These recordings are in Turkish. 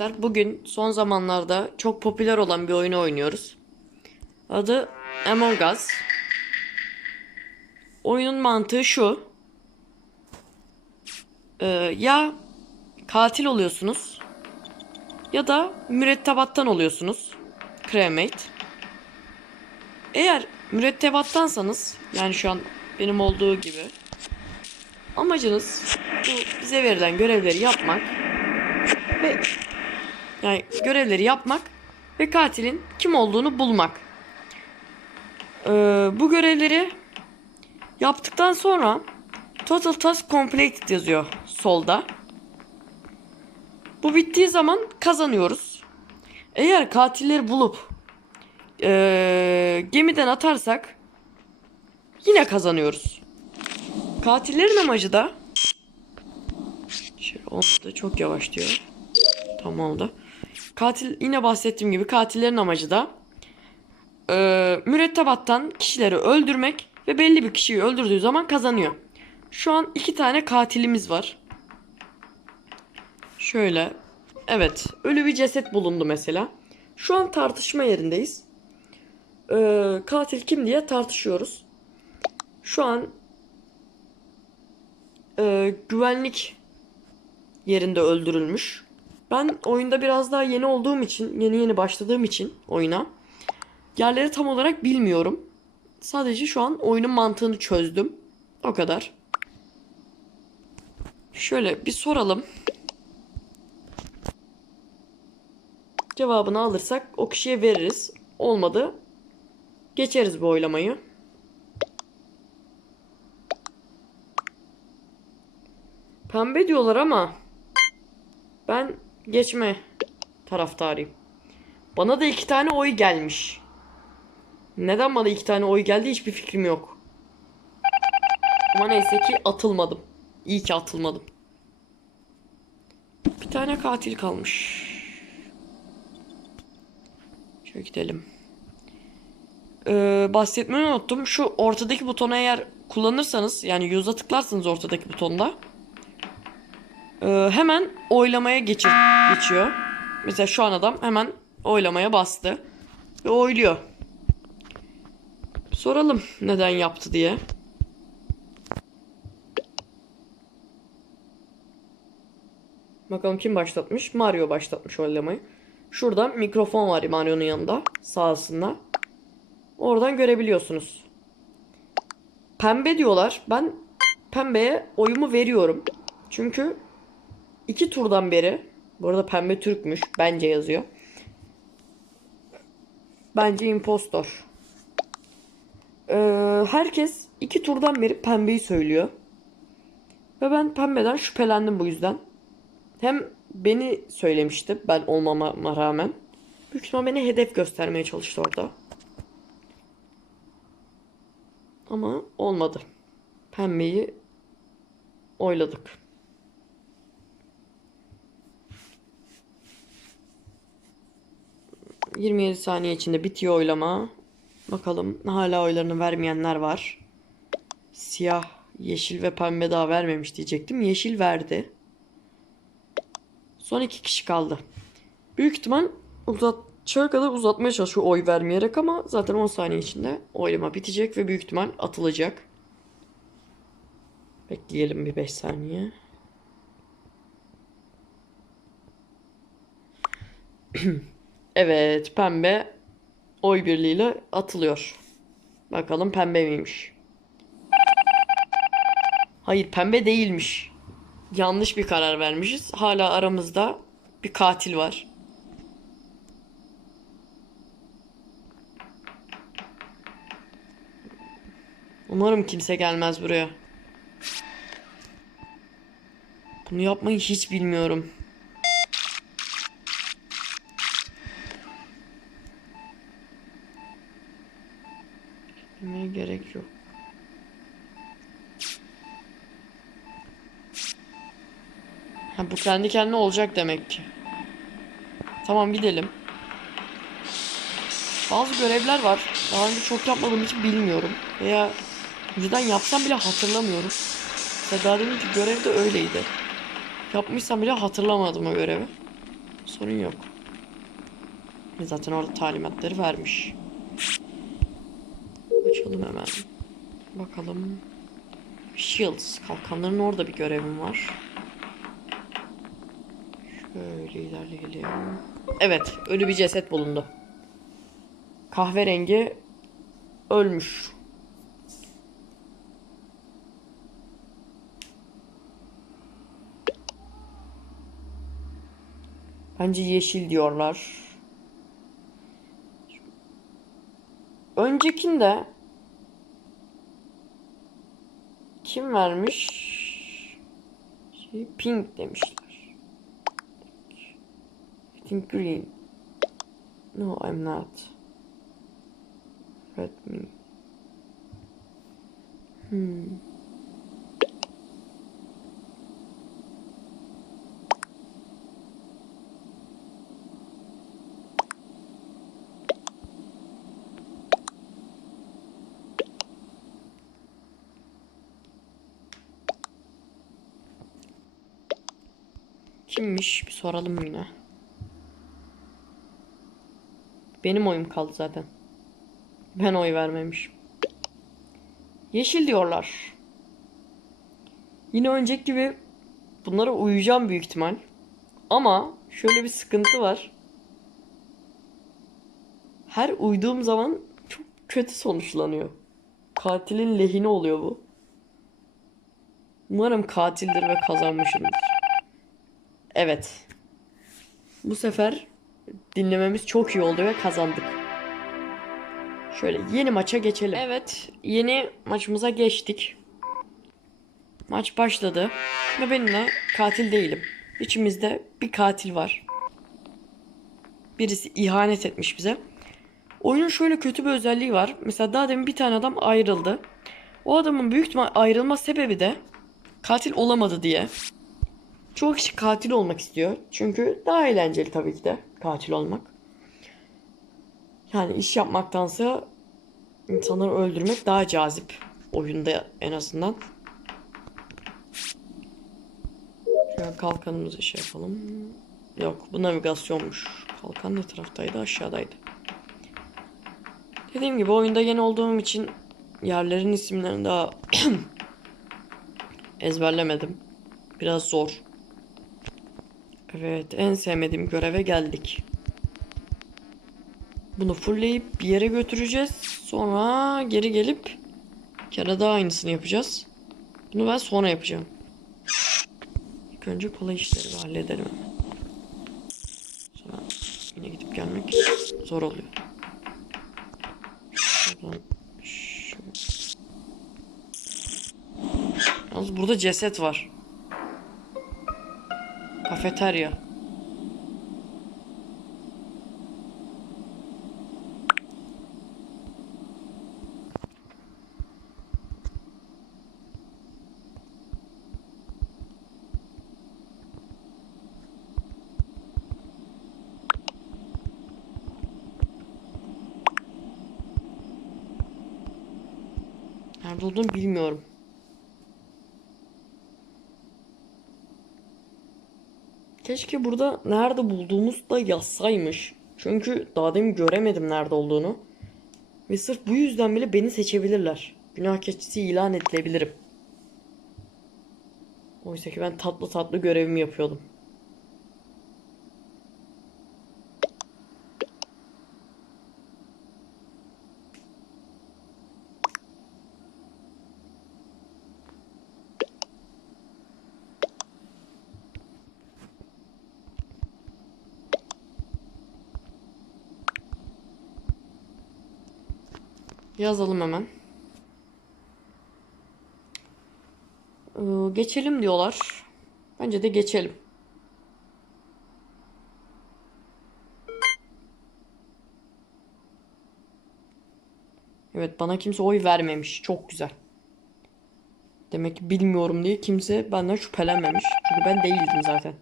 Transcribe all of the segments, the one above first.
Arkadaşlar bugün son zamanlarda çok popüler olan bir oyunu oynuyoruz. Adı Among Us. Oyunun mantığı şu. Ee, ya katil oluyorsunuz ya da mürettebattan oluyorsunuz. Cremate. Eğer mürettebattansanız yani şu an benim olduğu gibi amacınız bu bize verilen görevleri yapmak ve yani görevleri yapmak ve katilin kim olduğunu bulmak. Ee, bu görevleri yaptıktan sonra Total Task Completed yazıyor solda. Bu bittiği zaman kazanıyoruz. Eğer katilleri bulup ee, gemiden atarsak yine kazanıyoruz. Katillerin amacı da Şöyle olmadı çok yavaş diyor. Tam oldu. Katil yine bahsettiğim gibi katillerin amacı da e, mürettebattan kişileri öldürmek ve belli bir kişiyi öldürdüğü zaman kazanıyor. Şu an iki tane katilimiz var. Şöyle. Evet. Ölü bir ceset bulundu mesela. Şu an tartışma yerindeyiz. E, katil kim diye tartışıyoruz. Şu an e, güvenlik yerinde öldürülmüş. Ben oyunda biraz daha yeni olduğum için, yeni yeni başladığım için oyuna yerleri tam olarak bilmiyorum. Sadece şu an oyunun mantığını çözdüm. O kadar. Şöyle bir soralım. Cevabını alırsak o kişiye veririz. Olmadı. Geçeriz bu oylamayı. Pembe diyorlar ama ben geçme taraftarıyım. Bana da iki tane oy gelmiş. Neden bana iki tane oy geldi hiçbir fikrim yok. Ama neyse ki atılmadım. İyi ki atılmadım. Bir tane katil kalmış. Şöyle gidelim. Ee, bahsetmeyi unuttum. Şu ortadaki butona eğer kullanırsanız yani yüze tıklarsanız ortadaki butonda ee, hemen oylamaya geçir, geçiyor. Mesela şu an adam hemen oylamaya bastı. Ve oyluyor. Soralım neden yaptı diye. Bakalım kim başlatmış? Mario başlatmış oylamayı. Şurada mikrofon var Mario'nun yanında. Sağısında. Oradan görebiliyorsunuz. Pembe diyorlar. Ben pembeye oyumu veriyorum. Çünkü iki turdan beri bu arada pembe Türkmüş bence yazıyor. Bence impostor. Ee, herkes iki turdan beri pembeyi söylüyor. Ve ben pembeden şüphelendim bu yüzden. Hem beni söylemişti ben olmama rağmen. Büyük ihtimal beni hedef göstermeye çalıştı orada. Ama olmadı. Pembeyi oyladık. 27 saniye içinde bitiyor oylama. Bakalım hala oylarını vermeyenler var. Siyah, yeşil ve pembe daha vermemiş diyecektim. Yeşil verdi. Son iki kişi kaldı. Büyük ihtimal uzatacağı kadar uzatmaya çalışıyor oy vermeyerek ama zaten 10 saniye içinde oylama bitecek ve büyük ihtimal atılacak. Bekleyelim bir 5 saniye. Evet pembe oy birliğiyle atılıyor. Bakalım pembe miymiş? Hayır pembe değilmiş. Yanlış bir karar vermişiz. Hala aramızda bir katil var. Umarım kimse gelmez buraya. Bunu yapmayı hiç bilmiyorum. Bilmeye gerek yok. Ha, bu kendi kendine olacak demek ki. Tamam gidelim. Bazı görevler var. Daha önce çok yapmadığım için bilmiyorum. Veya önceden yapsam bile hatırlamıyorum. Mesela daha deminki görev de öyleydi. Yapmışsam bile hatırlamadım o görevi. sorun yok. Zaten orada talimatları vermiş. Açalım hemen. Bakalım. Shields. Kalkanların orada bir görevim var. Şöyle ilerleyelim. Evet. Ölü bir ceset bulundu. Kahverengi ölmüş. Bence yeşil diyorlar. Öncekinde kim vermiş? Şey, pink demişler. Think green. No, I'm not. Red me. Hmm. Kimmiş? Bir soralım yine. Benim oyum kaldı zaten. Ben oy vermemişim. Yeşil diyorlar. Yine önceki gibi bunlara uyuyacağım büyük ihtimal. Ama şöyle bir sıkıntı var. Her uyduğum zaman çok kötü sonuçlanıyor. Katilin lehine oluyor bu. Umarım katildir ve kazanmışımdır. Evet. Bu sefer dinlememiz çok iyi oldu ve kazandık. Şöyle yeni maça geçelim. Evet, yeni maçımıza geçtik. Maç başladı. Ve ben yine katil değilim. İçimizde bir katil var. Birisi ihanet etmiş bize. Oyunun şöyle kötü bir özelliği var. Mesela daha demin bir tane adam ayrıldı. O adamın büyük ihtimal ayrılma sebebi de katil olamadı diye. Çoğu kişi katil olmak istiyor. Çünkü daha eğlenceli tabii ki de katil olmak. Yani iş yapmaktansa insanları öldürmek daha cazip. Oyunda en azından. Şöyle kalkanımızı şey yapalım. Yok bu navigasyonmuş. Kalkan ne taraftaydı? Aşağıdaydı. Dediğim gibi oyunda yeni olduğum için yerlerin isimlerini daha ezberlemedim. Biraz zor. Evet, en sevmediğim göreve geldik. Bunu fullleyip bir yere götüreceğiz. Sonra geri gelip kere daha aynısını yapacağız. Bunu ben sonra yapacağım. İlk önce kolay işleri halledelim. Sonra yine gidip gelmek zor oluyor. Yalnız burada ceset var. Kafeterya. Nerede olduğunu bilmiyorum. Keşke burada nerede bulduğumuz da yazsaymış. Çünkü daha demin göremedim nerede olduğunu. Ve sırf bu yüzden bile beni seçebilirler. Günah keçisi ilan edilebilirim. Oysa ki ben tatlı tatlı görevimi yapıyordum. Yazalım hemen. Ee, geçelim diyorlar. Bence de geçelim. Evet bana kimse oy vermemiş. Çok güzel. Demek ki bilmiyorum diye kimse benden şüphelenmemiş. Çünkü ben değildim zaten.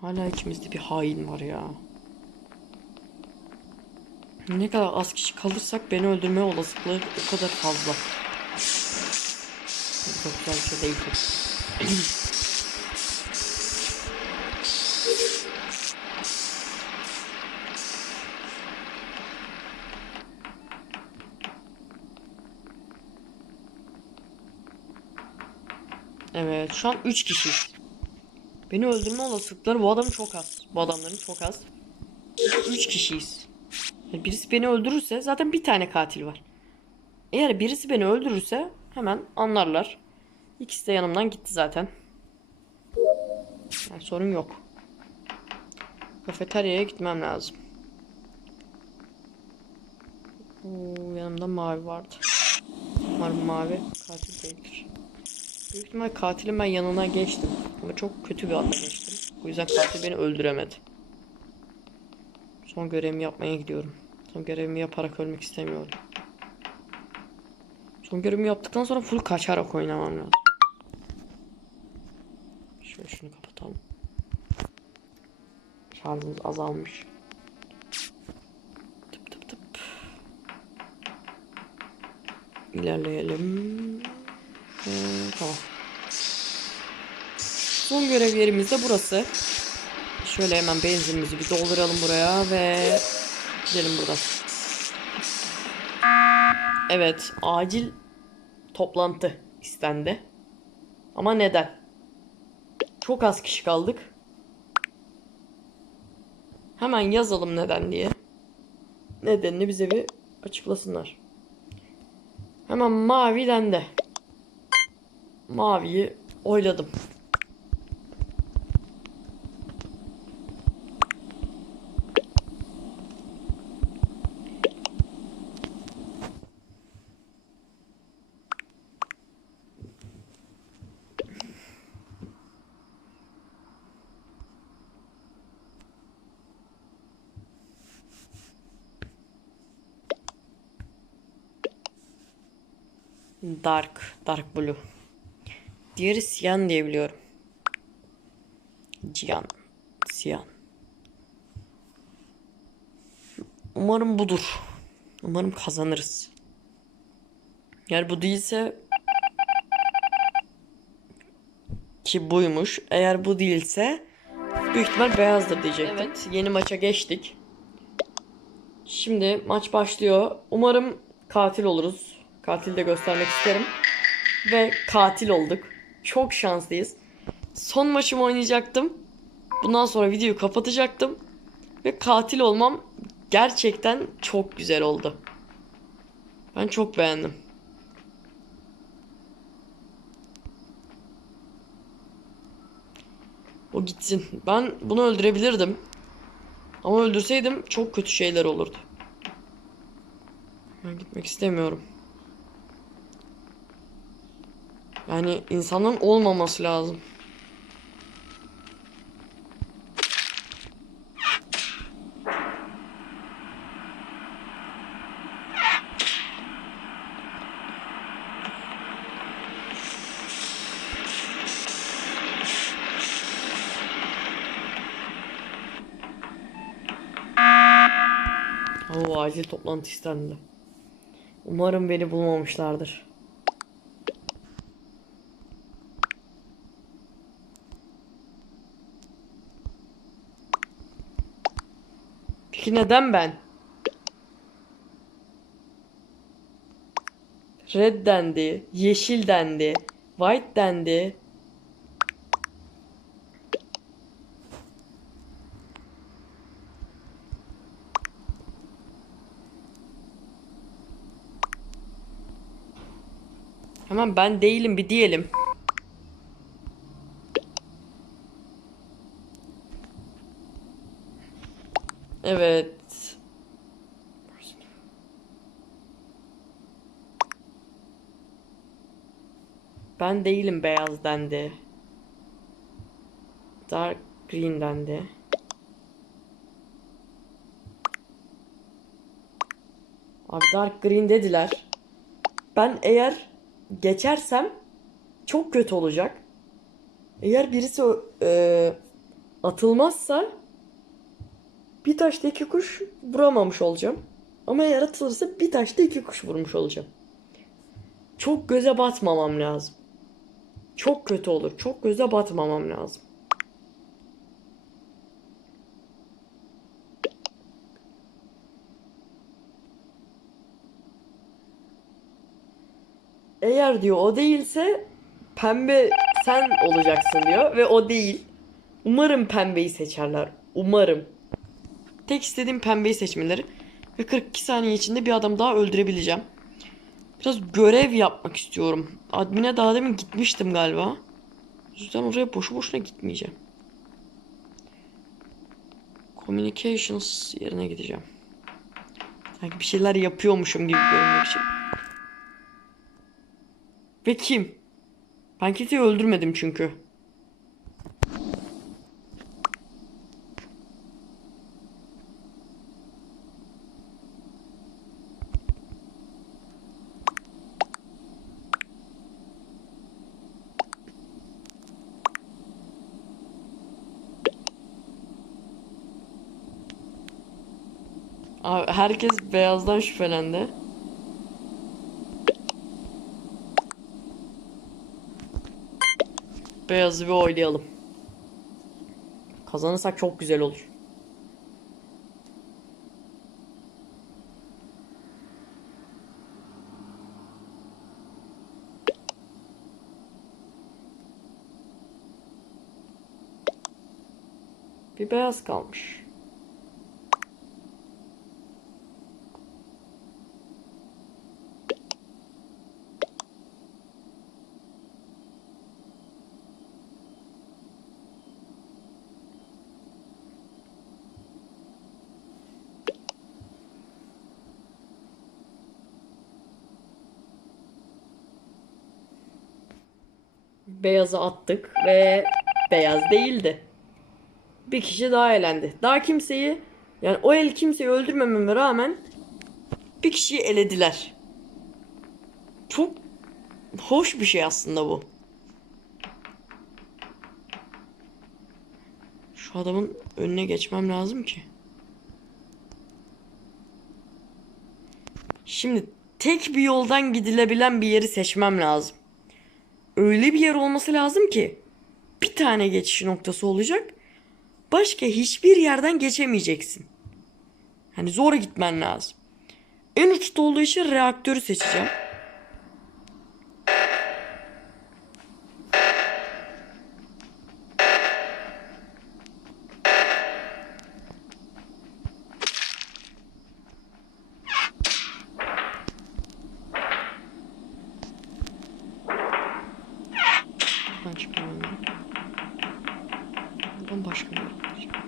Hala içimizde bir hain var ya. Ne kadar az kişi kalırsak beni öldürme olasılığı o kadar fazla. Çok güzel bir şey değil. Evet şu an 3 kişiyiz. Beni öldürme olasılıkları bu adamın çok az. Bu adamların çok az. 3 kişiyiz. Yani birisi beni öldürürse zaten bir tane katil var. Eğer birisi beni öldürürse hemen anlarlar. İkisi de yanımdan gitti zaten. Yani sorun yok. Kafeteryaya gitmem lazım. Oo, yanımda mavi vardı. Umarım mavi katil değildir. Büyük ihtimal katilin ben yanına geçtim. Ama çok kötü bir anda geçtim. Bu yüzden katil beni öldüremedi. Son görevimi yapmaya gidiyorum. Son görevimi yaparak ölmek istemiyorum. Son görevimi yaptıktan sonra full kaçarak oynamam lazım. Şöyle şunu kapatalım. Şarjımız azalmış. Tıp tıp tıp. İlerleyelim. Ee, tamam. Son görev yerimiz de burası. Şöyle hemen benzinimizi bir dolduralım buraya ve gidelim buradan. Evet, acil toplantı istendi. Ama neden? Çok az kişi kaldık. Hemen yazalım neden diye. Nedenini bize bir açıklasınlar. Hemen mavi dendi. Maviyi oyladım. Dark, Dark Blue. Diğeri Siyan diye biliyorum. Cihan, Siyan. Umarım budur. Umarım kazanırız. Eğer bu değilse ki buymuş. Eğer bu değilse büyük ihtimal beyazdır diyecektim. Evet, yeni maça geçtik. Şimdi maç başlıyor. Umarım katil oluruz. Katil de göstermek isterim. Ve katil olduk. Çok şanslıyız. Son maçımı oynayacaktım. Bundan sonra videoyu kapatacaktım. Ve katil olmam gerçekten çok güzel oldu. Ben çok beğendim. O gitsin. Ben bunu öldürebilirdim. Ama öldürseydim çok kötü şeyler olurdu. Ben gitmek istemiyorum. Yani insanın olmaması lazım. Oo, acil toplantı istendi. Umarım beni bulmamışlardır. Peki neden ben? Red dendi, yeşil dendi, white dendi. Hemen ben değilim bir diyelim. Evet. Ben değilim beyaz dendi. Dark green dendi. Abi dark green dediler. Ben eğer geçersem çok kötü olacak. Eğer birisi e, atılmazsa bir taşta iki kuş vuramamış olacağım. Ama eğer atılırsa bir taşta iki kuş vurmuş olacağım. Çok göze batmamam lazım. Çok kötü olur. Çok göze batmamam lazım. Eğer diyor o değilse pembe sen olacaksın diyor ve o değil. Umarım pembeyi seçerler. Umarım. Tek istediğim pembeyi seçmeleri. Ve 42 saniye içinde bir adam daha öldürebileceğim. Biraz görev yapmak istiyorum. Admin'e daha demin gitmiştim galiba. Yüzden oraya boşu boşuna gitmeyeceğim. Communications yerine gideceğim. Sanki bir şeyler yapıyormuşum gibi görünmek için. Ve kim? Ben kimseyi öldürmedim çünkü. Abi herkes beyazdan şüphelendi. Beyazı bir oylayalım. Kazanırsak çok güzel olur. Bir beyaz kalmış. Beyazı attık ve beyaz değildi. Bir kişi daha elendi. Daha kimseyi yani o el kimseyi öldürmememe rağmen bir kişiyi elediler. Çok hoş bir şey aslında bu. Şu adamın önüne geçmem lazım ki. Şimdi tek bir yoldan gidilebilen bir yeri seçmem lazım. Öyle bir yer olması lazım ki bir tane geçiş noktası olacak. Başka hiçbir yerden geçemeyeceksin. Hani zor gitmen lazım. En uçta olduğu için reaktörü seçeceğim. Buradan çıkmam lazım. Buradan başka bir yere gideceğim.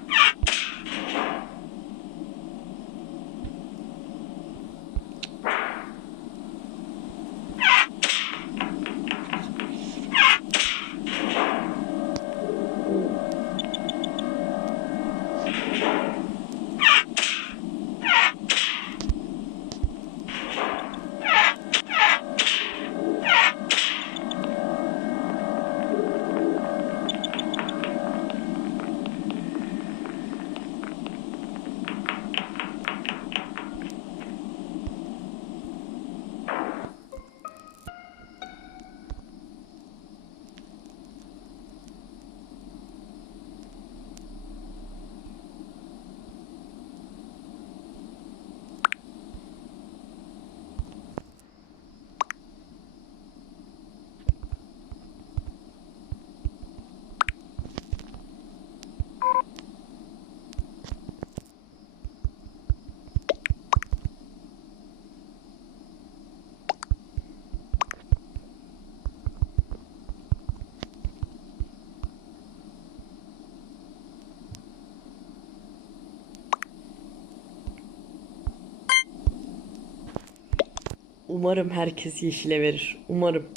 Umarım herkes yeşile verir. Umarım.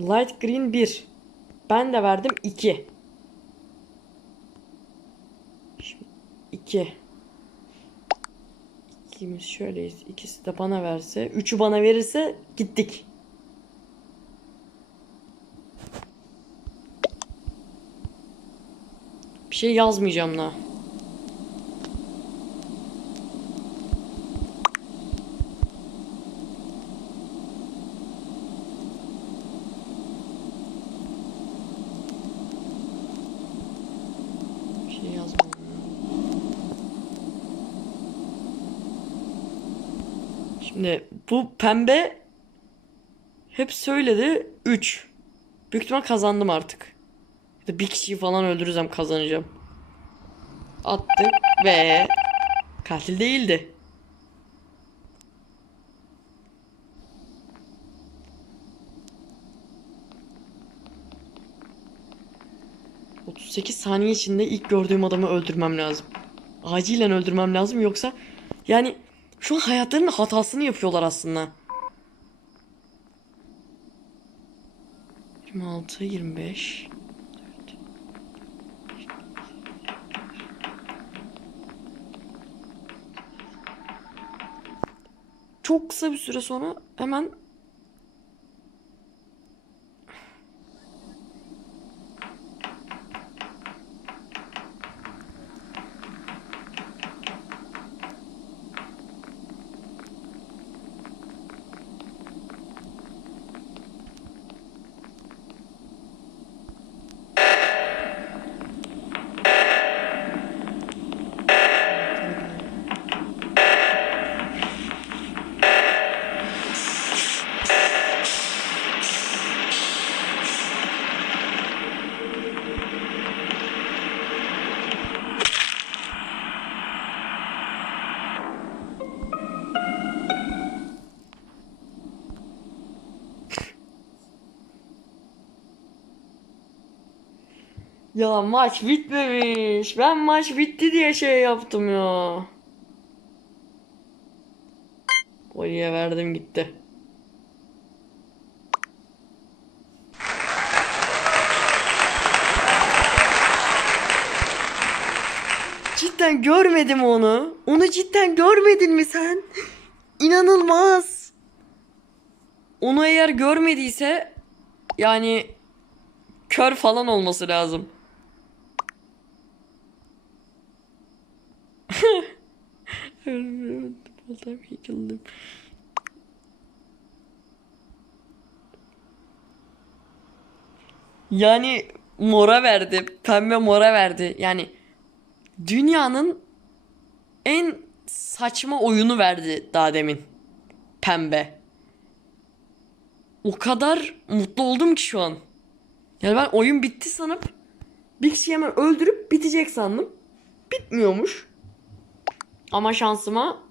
Light green 1. Ben de verdim 2. Şimdi 2. İkimiz şöyleyiz. İkisi de bana verse. Üçü bana verirse gittik. Bir şey yazmayacağım daha. Bir şey yazmam. Şimdi bu pembe hep söyledi 3. Büyük ihtimal kazandım artık. Bir kişiyi falan öldürürsem kazanacağım. Attık ve katil değildi. ...38 saniye içinde ilk gördüğüm adamı öldürmem lazım. Acilen öldürmem lazım yoksa... Yani şu an hayatlarının hatasını yapıyorlar aslında. 26, 25... Çok kısa bir süre sonra hemen Ya maç bitmemiş. Ben maç bitti diye şey yaptım ya. Golye verdim gitti. Cidden görmedim onu. Onu cidden görmedin mi sen? İnanılmaz. Onu eğer görmediyse yani kör falan olması lazım. Vallahi yıkıldım. Yani mora verdi. Pembe mora verdi. Yani dünyanın en saçma oyunu verdi daha demin. Pembe. O kadar mutlu oldum ki şu an. Yani ben oyun bitti sanıp bir kişiyi hemen öldürüp bitecek sandım. Bitmiyormuş. Ama şansıma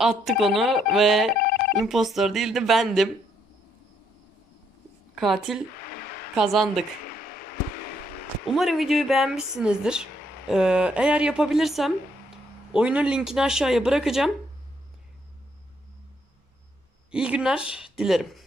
attık onu ve impostor değildi bendim. Katil kazandık. Umarım videoyu beğenmişsinizdir. Ee, eğer yapabilirsem oyunun linkini aşağıya bırakacağım. İyi günler dilerim.